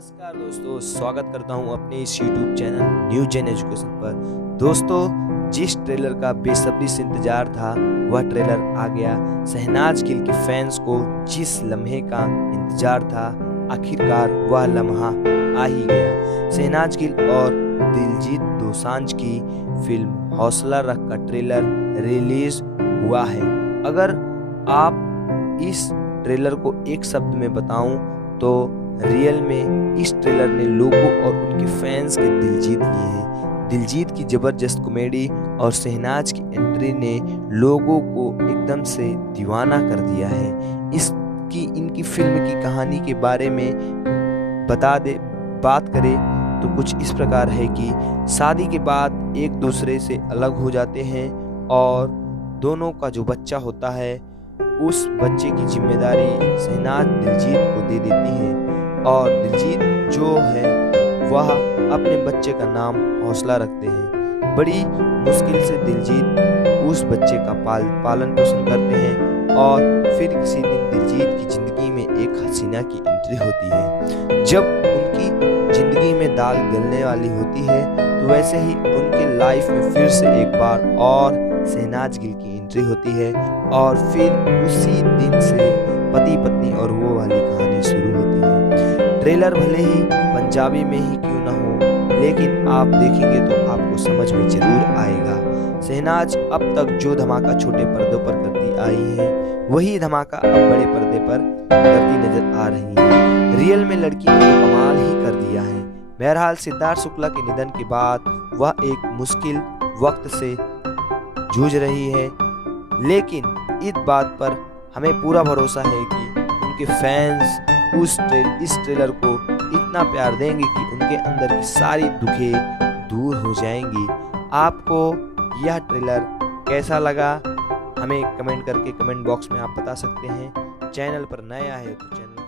नमस्कार दोस्तों, स्वागत करता हूं अपने इस YouTube channel new gen education पर। दोस्तों, जिस ट्रेलर का बेसब्री से इंतजार था वह ट्रेलर आ गया। शहनाज गिल के फैंस को जिस लम्हे का इंतजार था, आखिरकार वह लम्हा आ ही गया। शहनाज गिल और दिलजीत दोसांझ की फिल्म हौसला रख का ट्रेलर रिलीज हुआ है। अगर आप इस ट्रेलर को एक शब्द में बताऊं तो रियल में इस ट्रेलर ने लोगों और उनके फैंस के दिल जीत लिए हैं। दिलजीत की जबरदस्त कॉमेडी और शहनाज की एंट्री ने लोगों को एकदम से दीवाना कर दिया है। इनकी फिल्म की कहानी के बारे में बात करें तो कुछ इस प्रकार है कि शादी के बाद एक दूसरे से अलग हो जाते हैं और दोनों का जो बच्चा होता है उस बच्चे की जिम्मेदारी शहनाज दिलजीत को दे देती है और दिलजीत जो है वह अपने बच्चे का नाम हौसला रखते हैं। बड़ी मुश्किल से दिलजीत उस बच्चे का पालन पोषण करते हैं और फिर किसी दिन दिलजीत की जिंदगी में एक हसीना की एंट्री होती है। जब उनकी जिंदगी में दाल गलने वाली होती है तो वैसे ही उनके लाइफ में फिर से एक बार और शहनाज गिल की एंट्री होती है और फिर उसी दिन से पति पत्नी और वो वाली कहानी शुरू होती है। ट्रेलर भले ही पंजाबी में ही क्यों ना हो, लेकिन आप देखेंगे तो आपको समझ में जरूर आएगा। शहनाज अब तक जो धमाका छोटे पर्दों पर करती आई है वही धमाका अब बड़े पर्दे पर करती नजर आ रही है। रियल में लड़की ने कमाल ही कर दिया है। बहरहाल सिद्धार्थ शुक्ला के निधन के बाद वह एक मुश्किल वक्त से जूझ रही है, लेकिन इस बात पर हमें पूरा भरोसा है कि उनके फैंस इस ट्रेलर को इतना प्यार देंगे कि उनके अंदर की सारी दुखें दूर हो जाएंगी। आपको यह ट्रेलर कैसा लगा हमें कमेंट करके कमेंट बॉक्स में आप बता सकते हैं। चैनल पर नया है तो चैनल